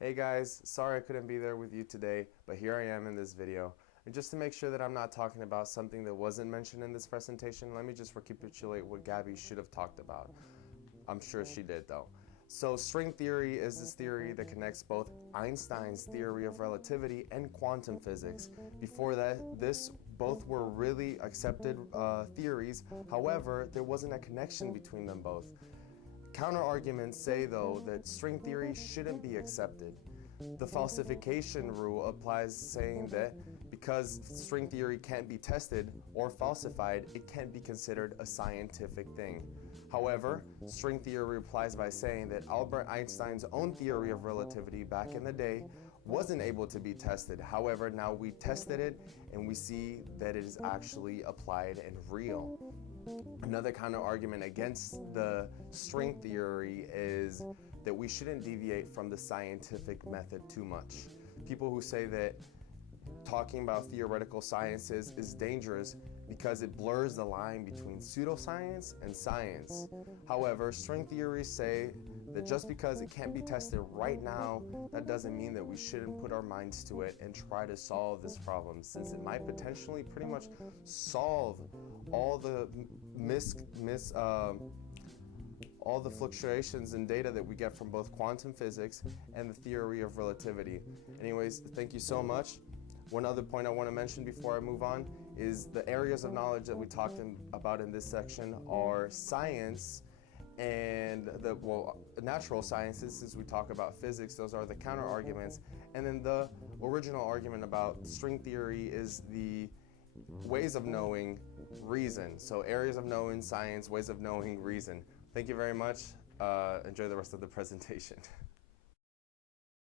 Hey guys, sorry I couldn't be there with you today, but here I am in this video. And just to make sure that I'm not talking about something that wasn't mentioned in this presentation, let me just recapitulate what Gabby should have talked about. I'm sure she did though. So string theory is this theory that connects both Einstein's theory of relativity and quantum physics. Before that, both were really accepted theories. However, there wasn't a connection between them both. Counter-arguments say, though, that string theory shouldn't be accepted. The falsification rule applies, saying that because string theory can't be tested or falsified, it can't be considered a scientific thing. However, string theory replies by saying that Albert Einstein's own theory of relativity back in the day wasn't able to be tested. However, now we tested it and we see that it is actually applied and real. Another kind of argument against the string theory is that we shouldn't deviate from the scientific method too much. People who say that talking about theoretical sciences is dangerous because it blurs the line between pseudoscience and science. However, string theories say that just because it can't be tested right now, that doesn't mean that we shouldn't put our minds to it and try to solve this problem, since it might potentially pretty much solve all the all the fluctuations in data that we get from both quantum physics and the theory of relativity. Anyways, thank you so much. One other point I want to mention before I move on is the areas of knowledge that we talked about in this section are science and natural sciences. Since we talk about physics, those are the counter arguments. And then the original argument about string theory is the ways of knowing reason. So areas of knowing science, ways of knowing reason. Thank you very much. Enjoy the rest of the presentation.